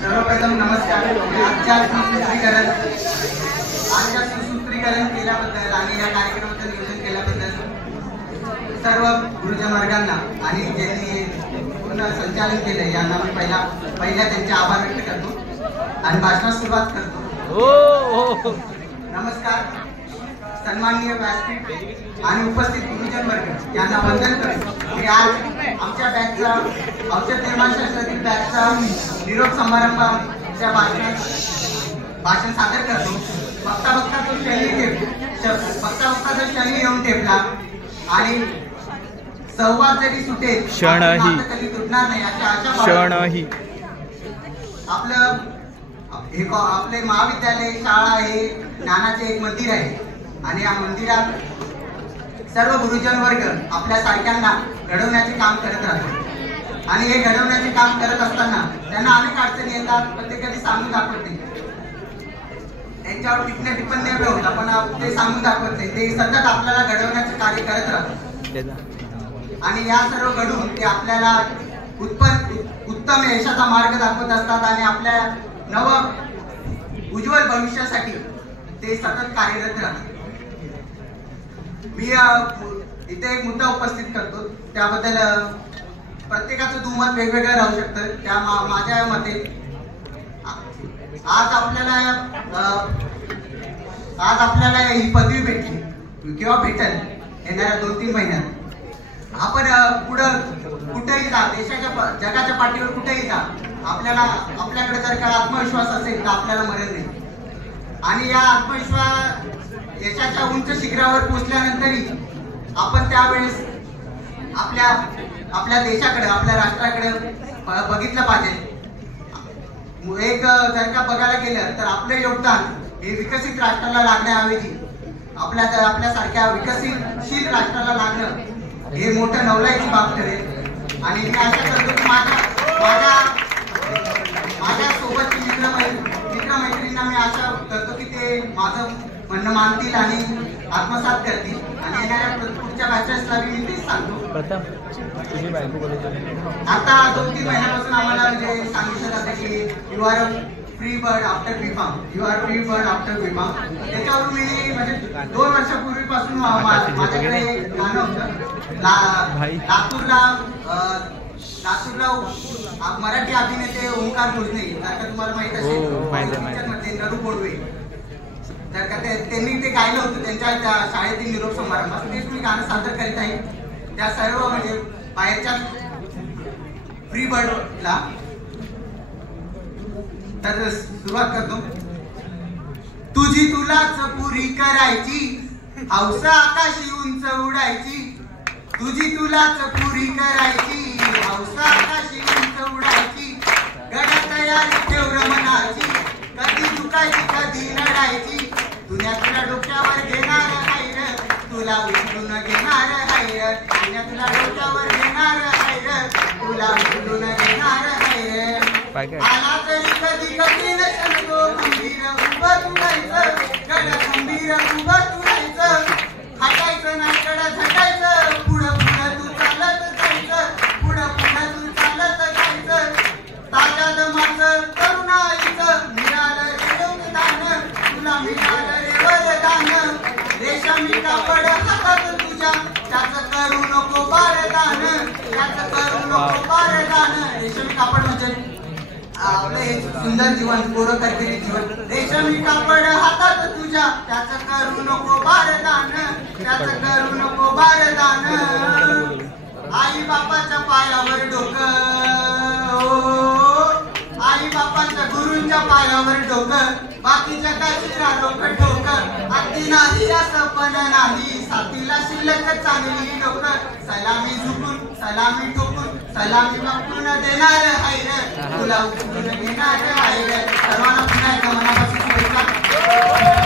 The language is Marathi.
सर्वप्रथम नमस्कार. आजच्या सुसूत्रीकरण केल्याबद्दल आणि या कार्यक्रमाचं नियोजन केल्याबद्दल सर्व गुरुजन वर्गांना आणि ज्यांनी पूर्ण संचालन केलं यांना मी पहिल्या त्यांचे आभार व्यक्त करतो आणि भाषणास सुरुवात करतो. नमस्कार. सन्माननीय व्यासपीठ आणि उपस्थित गुरुजन वर्ग यांना वंदन करतो. मी आज आमच्या बॅचचा औषध निर्माण शास्त्रातील बॅचचा निरोप समारंभाच्या भाषण सादर करतो. बघता बघता तो शनी येऊन ठेपला आणि संवाद जरी सुटेल कधी तुटणार नाही अशा आशा. आपले महाविद्यालय शाळा हे ज्ञानाचे एक मंदिर आहे आणि या मंदिरात सर्व गुरुजन वर्ग आपल्या सारख्यांना घडवण्याचे काम करत राहतात आणि हे घडवण्याचे काम करत असताना त्यांना अनेक अडचणी येतात, पण ते कधी सांगून दाखवत नाही. त्यांच्यावर टिप्पणी होता पण ते सांगून दाखवत नाही. ते सतत आपल्याला घडवण्याचे कार्य करत राहतात आणि या सर्व घडवून ते आपल्याला उत्तम यशाचा मार्ग दाखवत असतात आणि आपल्या नव उज्ज्वल भविष्यासाठी ते सतत कार्यरत राहतात. मी इथे एक मुद्दा उपस्थित करतो. त्याबद्दल प्रत्येकाचं दुमत वेगवेगळं राहू शकतं. त्या माझ्या मते आज आपल्याला ही पदवी भेटली किंवा भेटेल येणाऱ्या 2-3 महिन्यात. आपण पुढं कुठेही जा, देशाच्या जगाच्या पाठीवर कुठेही जा, आपल्याकडे जर का आत्मविश्वास असेल तर आपल्याला मरण नाही. आणि या आत्मविश्वास यशाच्या उंच शिखरावर पोहोचल्यानंतरही आपण त्यावेळेस आपल्या देशाकडे, आपल्या राष्ट्राकडे बघितलं पाहिजे. एक जर का बघायला गेलं तर आपलं योगदान हे विकसित राष्ट्राला लागण्याऐवजी आपल्या सारख्या विकसितशील राष्ट्राला लागणं हे मोठं नवलाईची बाब ठरेल. आणि मी आशा करतो की माझ्या सोबतची मित्रमैत्रिणींना मी आशा करतो की ते माझं म्हणणं मानतील आणि आत्मसात करतील आणि येणाऱ्या पुढच्या बॅचेसला मी तेच सांगतो. आता 2-3 महिन्यापासून आम्हाला म्हणजे सांगितलं जातं की you are free bird after B Pharm, you are free bird after B Pharm. त्याच्यावरून मी म्हणजे 2 वर्षापूर्वीपासून माझ्याकडे गाणं होतं. लातूरला मराठी अभिनेते ओंकार भोजने, जर का तुम्हाला माहित असेल, नरू बोडवे, तर का त्यांनी ते गायलं होतं त्यांच्या शाळेतील निरोप समारंभात. तेच मी गाणं सादर करीत आहे. त्या सर्व म्हणजे बाहेरच्या फ्री बर्डला तर सुरुवात करतो. तुझी तुलाच पुरी करायची, हौस आकाशी उंच उडायची. तुझी तुलाच पुरी करायची, हौस आकाशी उंच उडायची. गडा तयारी ठेव मनाची, कधी दुखायची कधी लढायची. तुला डोक्यावर घेणार हायर, तुला उचलून घेणार हायर. तुला डोक्यावर घेणार हायर, तुला उचलून घेणार हायर. आला तरी कधी कठीण क्षणतो, खंबीर उभं तुडायचं, गड खंबीर उभं तुडायचं. हटायचं नाही कडा झटायचं, पुढं तू चालत जायचं, पुढं तू चालत जायचं. ताज्या दमाचं तरुणाईचं मिळालं योगदान, तुला मिळालं रे वरदान. रेशमी कापड हातात तुझ्या, त्याचं करू नको बारदान, त्याचं करू नको बारदान. रेशमी कापड म्हणजे आपले सुंदर जीवन, पोरं करतेली जीवन. रेशमी कापड हातात तुझ्या, त्याचं करू नको बारदान, त्याचं करू नको बारदान. आई बापाच्या पायावर डोकं, आई बापाच्या गुरूंच्या पायावर डोकं. बाकी जगाची डोकं ठोकं, अगदी नाही असं पण नाही. साथीला शिल्लक चांगली डोकं. सलामी झुकून सलामी ठोकून सलामी वापरून देणार हायर, तुला उचलून घेणार हायर. सर्वांना पुन्हा एकदा मनापासून शुभेच्छा.